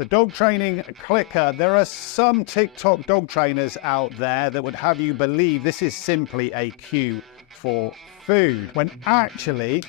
The dog training clicker. There are some TikTok dog trainers out there that would have you believe this is simply a cue for food, when actually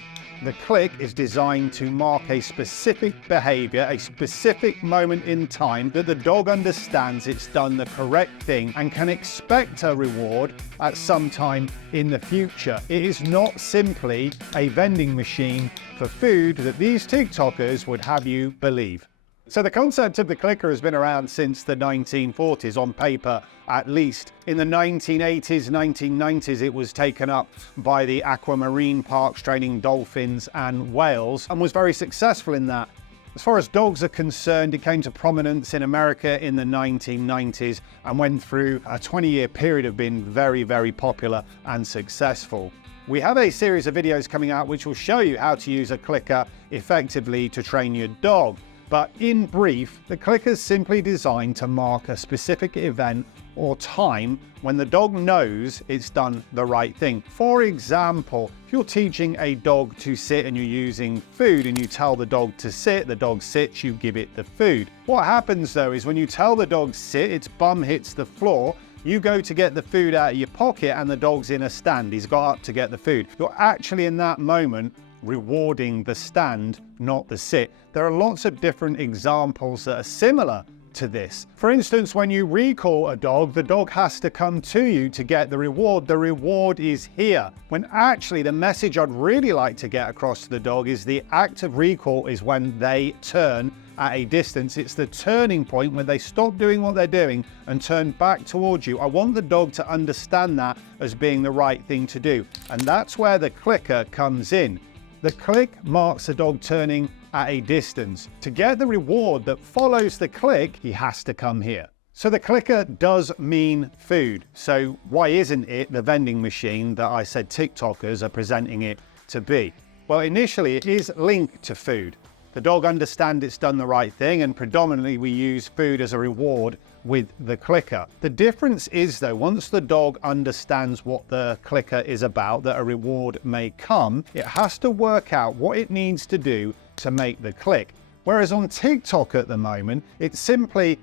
the click is designed to mark a specific behavior, a specific moment in time that the dog understands it's done the correct thing and can expect a reward at some time in the future. It is not simply a vending machine for food that these TikTokers would have you believe. So the concept of the clicker has been around since the 1940s, on paper at least. In the 1980s, 1990s, it was taken up by the aquamarine parks training dolphins and whales and was very successful in that. As far as dogs are concerned, it came to prominence in America in the 1990s and went through a 20-year period of being very, very popular and successful. We have a series of videos coming out which will show you how to use a clicker effectively to train your dog. But in brief, the clicker is simply designed to mark a specific event or time when the dog knows it's done the right thing. For example, if you're teaching a dog to sit and you're using food and you tell the dog to sit, the dog sits, you give it the food. What happens though is when you tell the dog sit, its bum hits the floor, you go to get the food out of your pocket and the dog's in a stand. He's got up to get the food. You're actually in that moment rewarding the stand, not the sit. There are lots of different examples that are similar to this. For instance, when you recall a dog, the dog has to come to you to get the reward. The reward is here. When actually the message I'd really like to get across to the dog is the act of recall is when they turn at a distance. It's the turning point when they stop doing what they're doing and turn back towards you. I want the dog to understand that as being the right thing to do. And that's where the clicker comes in. The click marks the dog turning at a distance. To get the reward that follows the click, he has to come here. So the clicker does mean food. So why isn't it the vending machine that I said TikTokers are presenting it to be? Well, initially it is linked to food. The dog understands it's done the right thing, and predominantly we use food as a reward with the clicker. The difference is though, once the dog understands what the clicker is about, that a reward may come, it has to work out what it needs to do to make the click. Whereas on TikTok at the moment, it's simply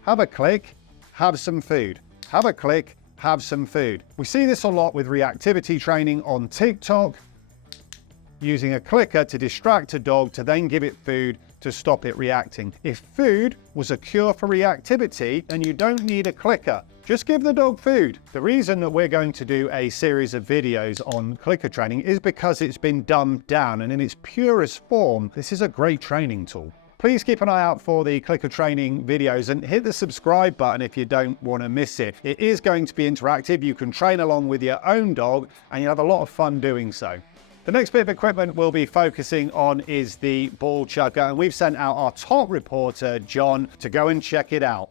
have a click, have some food. Have a click, have some food. We see this a lot with reactivity training on TikTok, using a clicker to distract a dog to then give it food to stop it reacting. If food was a cure for reactivity, then you don't need a clicker. Just give the dog food. The reason that we're going to do a series of videos on clicker training is because it's been dumbed down, and in its purest form, this is a great training tool. Please keep an eye out for the clicker training videos and hit the subscribe button if you don't want to miss it. It is going to be interactive. You can train along with your own dog and you'll have a lot of fun doing so. The next bit of equipment we'll be focusing on is the ball chucker, and we've sent out our top reporter, John, to go and check it out.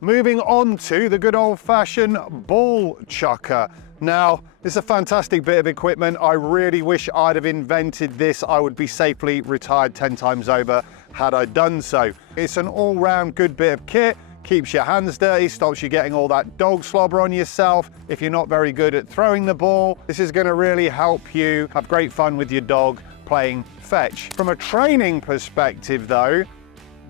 Moving on to the good old-fashioned ball chucker. Now, this is a fantastic bit of equipment. I really wish I'd have invented this. I would be safely retired 10 times over had I done so. It's an all-round good bit of kit. Keeps your hands dirty, stops you getting all that dog slobber on yourself. If you're not very good at throwing the ball, this is going to really help you have great fun with your dog playing fetch. From a training perspective though,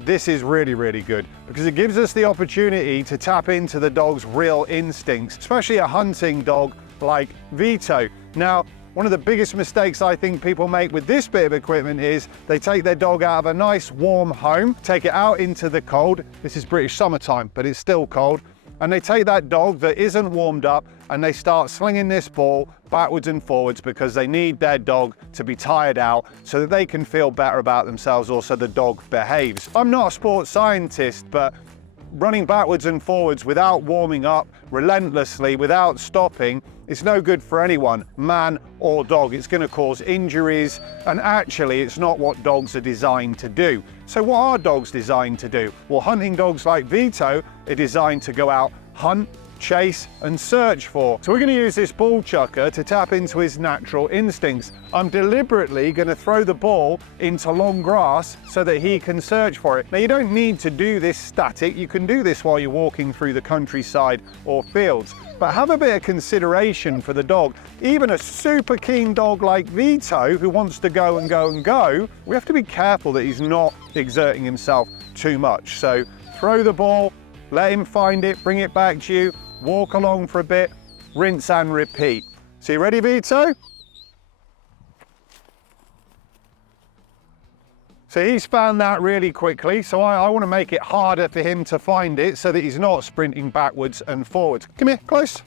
this is really, really good because it gives us the opportunity to tap into the dog's real instincts, especially a hunting dog like Vito. Now, one of the biggest mistakes I think people make with this bit of equipment is they take their dog out of a nice warm home, take it out into the cold. This is British summertime, but it's still cold. And they take that dog that isn't warmed up and they start slinging this ball backwards and forwards because they need their dog to be tired out so that they can feel better about themselves, or so the dog behaves. I'm not a sports scientist, but running backwards and forwards without warming up relentlessly, without stopping, it's no good for anyone, man or dog. It's going to cause injuries, and actually it's not what dogs are designed to do. So what are dogs designed to do? Well, hunting dogs like Vito are designed to go out, hunt, chase and search for. So we're going to use this ball chucker to tap into his natural instincts. I'm deliberately going to throw the ball into long grass so that he can search for it. Now you don't need to do this static. You can do this while you're walking through the countryside or fields. But have a bit of consideration for the dog. Even a super keen dog like Vito, who wants to go and go and go, we have to be careful that he's not exerting himself too much. So throw the ball, let him find it, bring it back to you, walk along for a bit, rinse and repeat. So you ready, Vito? So he's found that really quickly, so I want to make it harder for him to find it so that he's not sprinting backwards and forwards. Come here, close.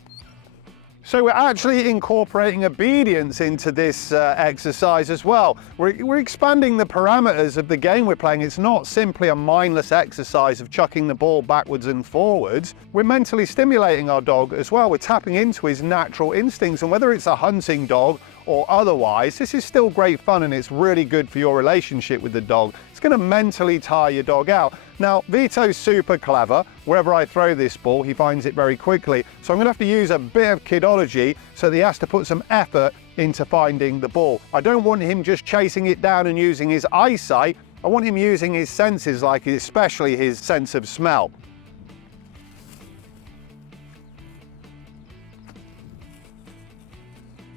So we're actually incorporating obedience into this exercise as well. We're expanding the parameters of the game we're playing. It's not simply a mindless exercise of chucking the ball backwards and forwards. We're mentally stimulating our dog as well. We're tapping into his natural instincts, and whether it's a hunting dog or otherwise, this is still great fun, and it's really good for your relationship with the dog. It's going to mentally tire your dog out. Now, Vito's super clever. Wherever I throw this ball, he finds it very quickly. So I'm going to have to use a bit of kidology so that he has to put some effort into finding the ball. I don't want him just chasing it down and using his eyesight. I want him using his senses, like especially his sense of smell.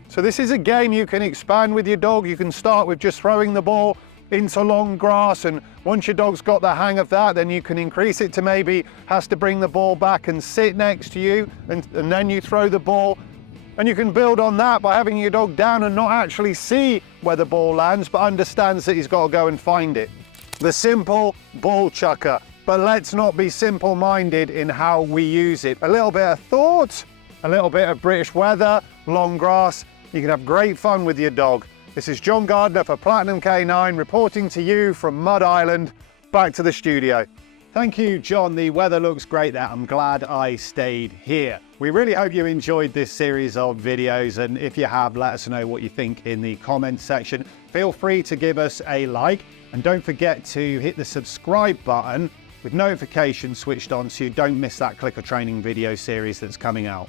So this is a game you can expand with your dog. You can start with just throwing the ball into long grass, and once your dog's got the hang of that, then you can increase it to maybe has to bring the ball back and sit next to you, and then you throw the ball. And you can build on that by having your dog down and not actually see where the ball lands, but understands that he's got to go and find it. The simple ball chucker. But let's not be simple-minded in how we use it. A little bit of thought, a little bit of British weather, long grass. You can have great fun with your dog. This is John Gardner for Platinum K9 reporting to you from Mud Island. Back to the studio. Thank you, John. The weather looks great there. I'm glad I stayed here. We really hope you enjoyed this series of videos, and if you have, let us know what you think in the comments section. Feel free to give us a like, and don't forget to hit the subscribe button with notifications switched on so you don't miss that clicker training video series that's coming out.